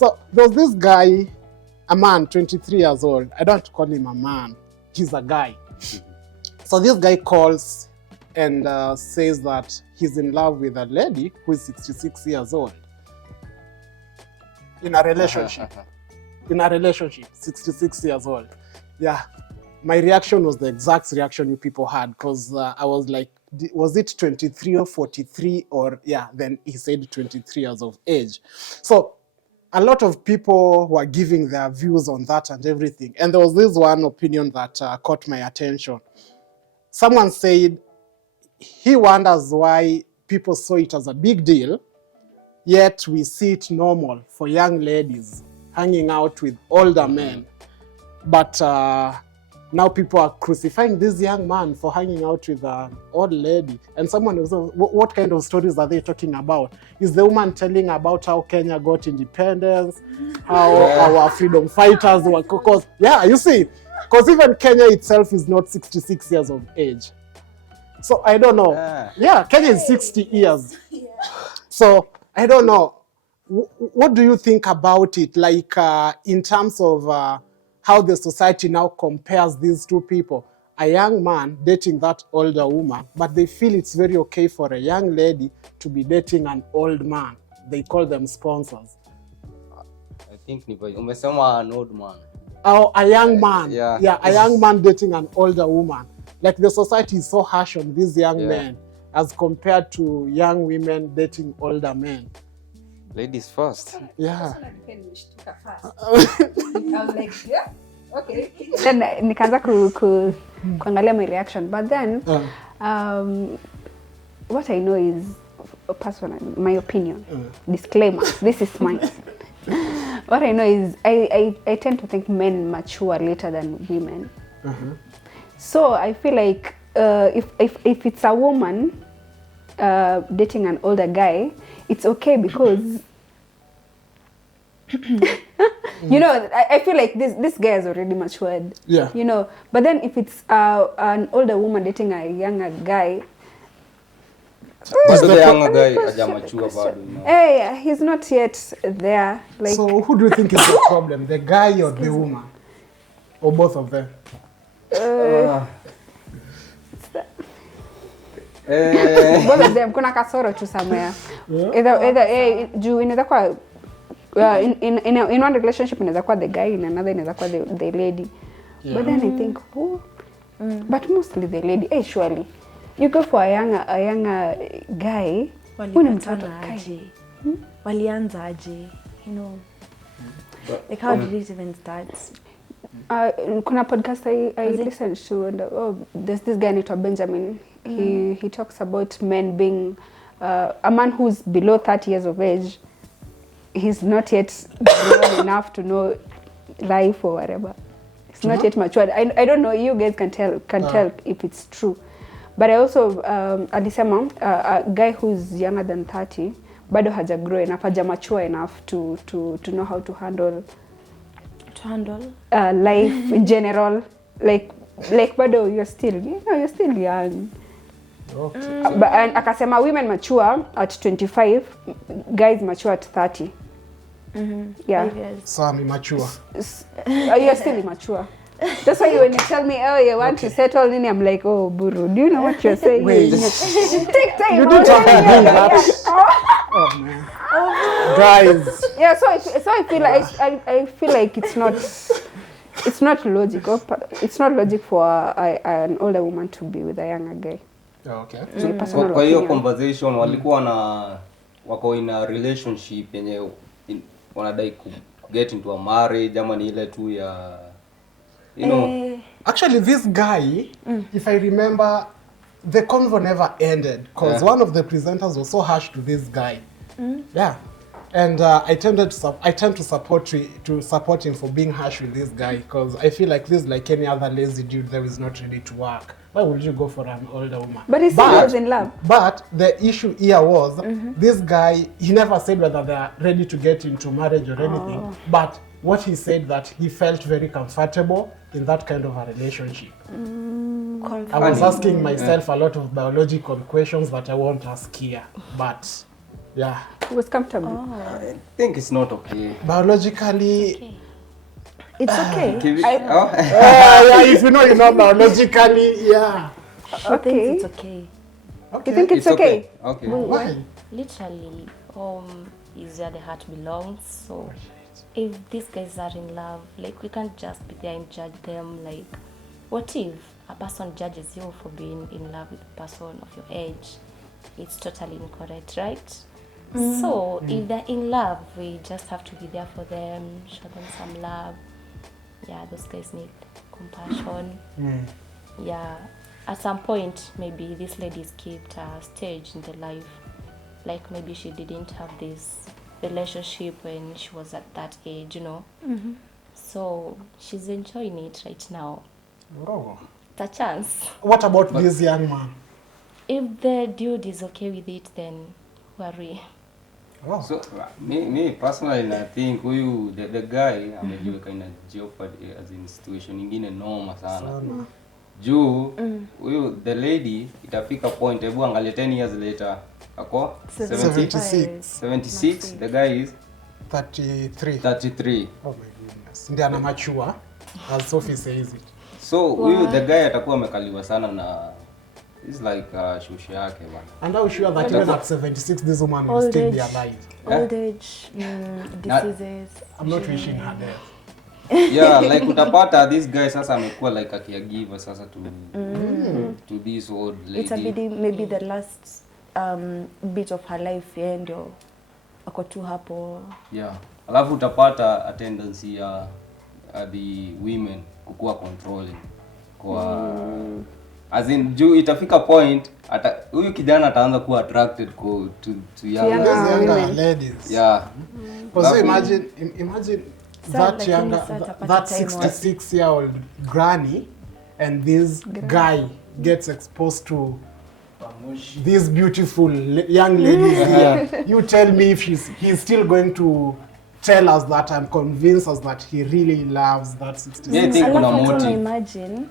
So there was this guy, a man, 23 years old. I don't call him a man. He's a guy. So this guy calls and says that he's in love with a lady who is 66 years old. In a relationship. 66 years old. Yeah. My reaction was the exact reaction you people had, because I was like, was it 23 or 43? Or yeah, then he said 23 years of age. So a lot of people were giving their views on that and everything. And there was this one opinion that caught my attention. Someone said he wonders why people saw it as a big deal, yet we see it normal for young ladies hanging out with older men. But now people are crucifying this young man for hanging out with an old lady. And someone was, what kind of stories are they talking about? Is the woman telling about how Kenya got independence, how our freedom fighters were, because, yeah, you see, because even Kenya itself is not 66 years of age. So I don't know. Yeah, Kenya is 60 years. So I don't know. What do you think about it? Like in terms of how the society now compares these two people, a young man dating that older woman, but they feel it's very okay for a young lady to be dating an old man. They call them sponsors. I think umesema an old man. Oh, a young man. Yeah, a young man dating an older woman. Like the society is so harsh on these young men as compared to young women dating older men. Ladies first. Yeah. I was like, yeah, okay. Then nikaanza kuangalia my reaction, but then what I know is personal, my opinion. Disclaimer, this is mine. What I know is I tend to think men mature later than women. So I feel like if it's a woman dating an older guy, it's okay because you know, I feel like this guy has already matured. Yeah. You know, but then if it's an older woman dating a younger guy, but the younger guy hajamachua bado. Hey, he's not yet there. Like, so who do you think is the problem, the guy or the woman, or both of them? Both of them, kuna kasoro tu somewhere. Either juu inaweza kwa in one relationship inaweza kwa the guy, in another inaweza kwa the lady. But then I think but mostly the lady. Surely you go for a younger guy. Walianza aje, you know, like how did it even start? Kuna podcast I listened to, and there's this guy named Benjamin. He talks about men being a man who's below 30 years of age. He's not yet grown enough to know life or whatever. It's not yet matured. I don't know. You guys can tell if it's true. But I also alisema a guy who's younger than 30 bado haja grow enough, haja mature enough to know how to handle life in general. Like bado you're still young. Okay. But and akasema women mature at 25, guys mature at 30. Yeah. So I'm immature. You're still immature. That's why when you tell me, oh, you want to settle in, I'm like, oh, Buru, do you know what you're saying? Wait. Take time. You didn't have to do that. Oh man. Guys. Yeah, so I feel like it's not logical. It's not logic for an older woman to be with a younger guy. Okay. Kwa hiyo conversation walikuwa wako in a relationship yenye wanadai get into a marriage ama ni ile tu ya you know. Actually this guy, if I remember, the convo never ended because one of the presenters was so harsh to this guy. Yeah. And I tend to support him for being harsh with this guy, because I feel like this is like any other lazy dude that is not ready to work. Why would you go for an older woman? But he still was in love. But the issue here was this guy, he never said whether they are ready to get into marriage or anything. But what he said that he felt very comfortable in that kind of a relationship. I was asking myself a lot of biological questions that I won't ask here, but Yeah. He was comfortable. I think it's not okay. Biologically, It's okay. yeah, if you know, biologically, yeah. She thinks it's okay. You think it's okay? Okay. Why? Literally, home is where the heart belongs. So if these guys are in love, like, we can't just be there and judge them. Like, what if a person judges you for being in love with a person of your age? It's totally incorrect, right? So if they're in love, we just have to be there for them, show them some love. Yeah, those guys need compassion. Yeah, at some point, maybe this lady skipped a stage in the life. Like, maybe she didn't have this relationship when she was at that age, So she's enjoying it right now. Oh. It's a chance. What about this young man? If the dude is okay with it, then worry. Oh. So me personally, I think huyu the guy amejiweka in a jeopardy, as in situation ingine noma sana. Juu huyu the lady itafika point, hebu angalia 10 years later ako 76, the guy is 33. Oh my goodness. Ndiye ana mature, as Sophie says it. So huyu the guy atakuwa amekaliwa sana na it's like shushu yake bana. And I'm sure that even at 76 this woman will still be alive. Old age, diseases. I'm not wishing her death. Yeah, like utapata this guy sasa amekuwa like a caregiver sasa to this old lady. Itabidi maybe the last bit of her life yeye ndio ako tu hapo. Yeah. Alafu utapata a tendency ya the women kukuwa controlling kwa as in juu itafika point huyu kijana ataanza kuwa attracted to younger ladies. Yeah. Because imagine that like younger, that 66-year-old granny and this guy gets exposed to these beautiful young ladies here. You tell me if he's still going to tell us that, I'm convinced us that he really loves that 66. Yeah, I think kuna Alafu motive. imagine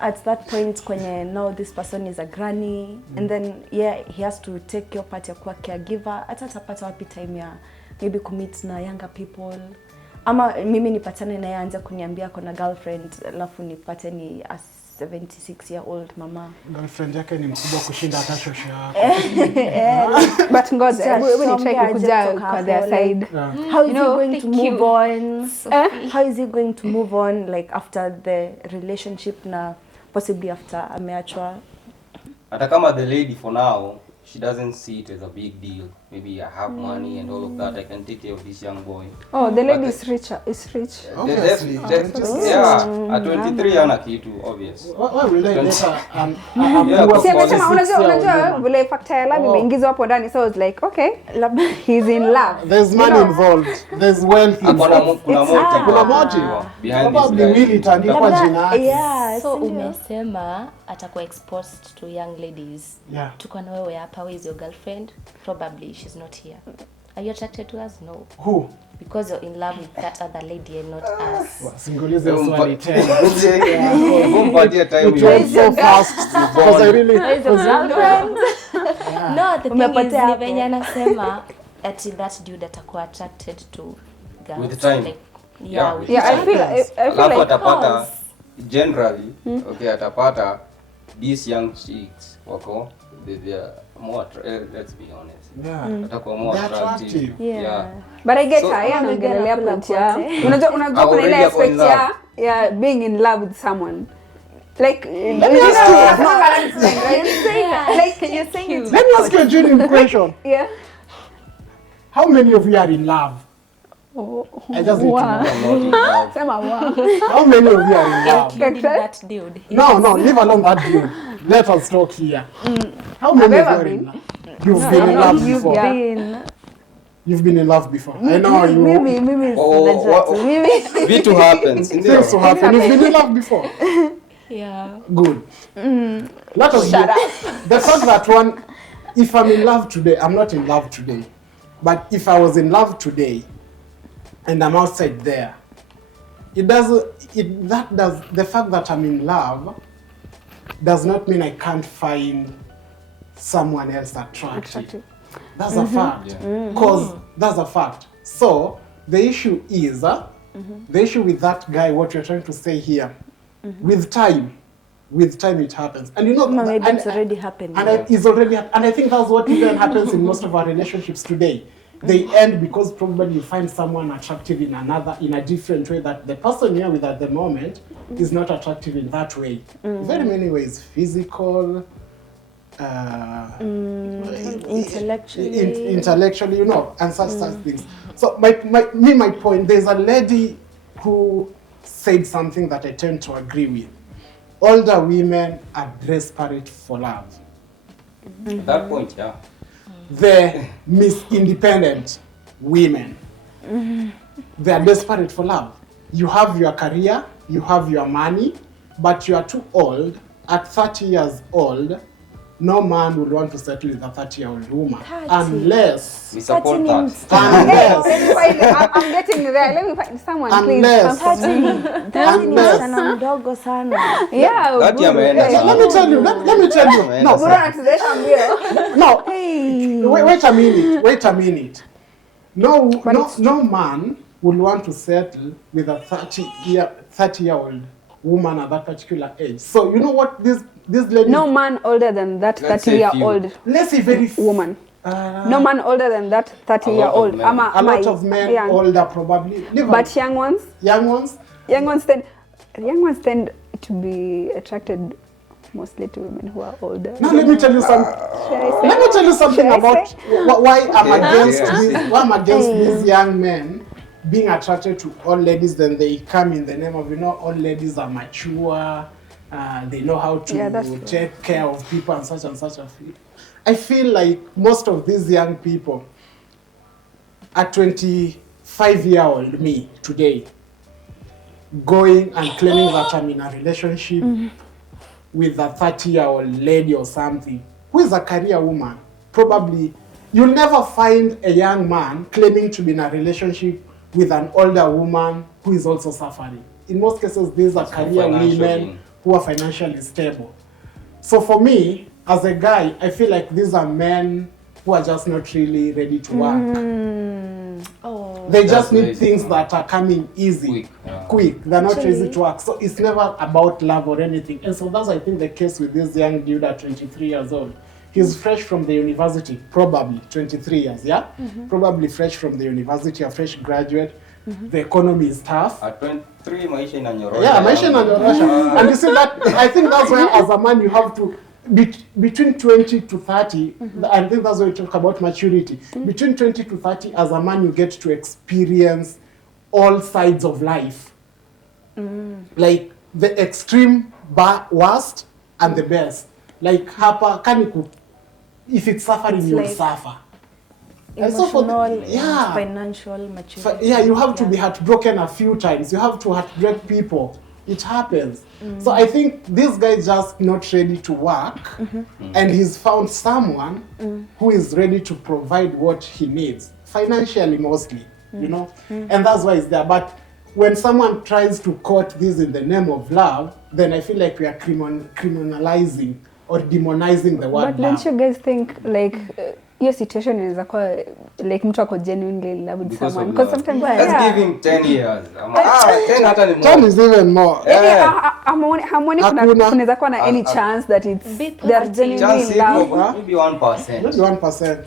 at that point kwenye now this person is a granny and then he has to take your part ya kuwa caregiver. Hata atapata wapi time ya maybe commit na younger people, ama mimi nipatane na yeye anza kuniambia kuna girlfriend alafu nipate ni a 76-year-old mama. Girlfriend yake ni mkubwa kushinda hata shosho yako. But ngoja, hebu ni try kukuja kwa their side. How is he going to move on? How is he going to move on like after the relationship na possibly after ameachwa? Hata kama the lady for now she doesn't see it as a big deal. Maybe I have money and all of that, I can take care of this young boy. Oh, the lady is rich. Obviously. Yeah, at 23 ana kitu obvious. Why will I later Si amesema unajua vile factor ya love imeingizwa hapo ndani, so I was like, okay, he's in love. There's money involved. There's wealth involved. Kuna motive behind this probably guy. will itaandikwa jina yake. Yeah, So umesema atakuwa exposed to young ladies. Yeah. Tuko na wewe hapa, where is your girlfriend? Probably she's not here. Are you attracted to us? No. Who? Because you're in love with that other lady and not us. Singolize swali tena. Kumpatia time It went so fast because I really No, the thing is Umepotea ni hapo. venye anasema ati that dude atakuwa attracted to girls. With time. Like, Yeah, with Yeah, I time. feel alafu like atapata generally atapata these young chicks wako they are more let's be honest. Atakuwa more They're attractive. attractive. Yeah. but I get So- her, anaongelelea Kula point ya. kote. Unajua kuna ile Already ako in aspect ya being in love with someone. Like, Let me ask you. like you're saying Let me ask you a genuine question. yeah. How many of you are in love? I just need to know. I'm not in love. Sema wow. How many of you are in love? Including that dude. No, leave alone that dude. Let us talk here. How many of you are in love? You've been in love before. You've been in love before. I know you. Mimi Oh, mimi vitu happens. Things to happen. You've been in love before. Yeah. Good. Let us shut up. The fact that if I'm in love today, I'm not in love today. But if I was in love today, and I'm outside there, the fact that I'm in love does not mean I can't find someone else attractive. That's a fact. Because that's a fact. So the issue is, the issue with that guy, what you're trying to say here, with time it happens. And you know, No, maybe and, it's already happening. and it's already, and I think that's what even happens in most of our relationships today. They end because probably you find someone attractive in a different way that the person you're with at the moment is not attractive in that way. Very many ways, physical, intellectually, you know, and such things. So my point, there's a lady who said something that I tend to agree with. Older women are desperate for love. At that point, yeah. The Miss Independent women, they are desperate for love. You have your career, you have your money, but you are too old. At 30 years old, no man will want to settle with a 30-year-old woman 30. unless We support that. I'm getting there. Let me find someone, Unless- please. Msichana mdogo sana. Yeah. That good. ameenda Yeah. sana. let me tell you. No, Bora natuzesha mbio. no. Wait a minute. No man will want to settle with a 30-year-old woman at that particular age. So you know what this lady. No man older than that Let's say 30-year-old Let's say very woman. No man older than that 30-year-old. men. a lot of men young. older probably. But young ones tend to be attracted mostly to women who are older. Now let me tell you something. Let me tell you something Should I about say? why I'm against Yeah. why I'm against these young men being attracted to old ladies. Then they come in the name of, you know, old ladies are mature, they know how to take care of people and such. I feel like most of these young people, a 25-year-old me today, going and claiming that I'm in a relationship with a 30-year-old lady or something, who is a career woman. Probably, you'll never find a young man claiming to be in a relationship with an older woman who is also suffering. In most cases, these are career women who are financially stable. So for me, as a guy, I feel like these are men who are just not really ready to work. Oh. They just That's need lazy. things that are coming easy, quick. They're not easy to work. So it's never about love or anything. And so that's, I think, the case with this young dude at 23 years old. He's fresh from the university, probably 23 years, yeah? Probably fresh from the university, a fresh graduate. The economy is tough. At 23, maisha inanyorosha. Yeah, maisha inanyorosha. And you see that, I think that's where as a man you have to, between 20 to 30, I think that's where we talk about maturity. Between 20 to 30, as a man, you get to experience all sides of life. Like the extreme worst and the best. Like hapa, kaniku, if it's suffering, you'll like suffer. And so for Emotional, yeah. financial maturity. Yeah, you have to be heartbroken a few times. You have to heartbreak people. It happens. So I think this guy is just not ready to work, and he's found someone who is ready to provide what he needs, financially mostly, you know, and that's why it's there. But when someone tries to court this in the name of love, then I feel like we are criminalizing or demonizing the word But love. don't you guys think like your situation inaweza kuwa like mtu ako genuinely in love with Because someone? of Because love. sometimes Let's give him 10 years. 10 hata ni 10 more. is even more. hamwoni Hakuna. kunaweza kuwa na any chance that it's Bit they are positive. genuinely Chance in love. iko maybe 1%. Maybe 1%.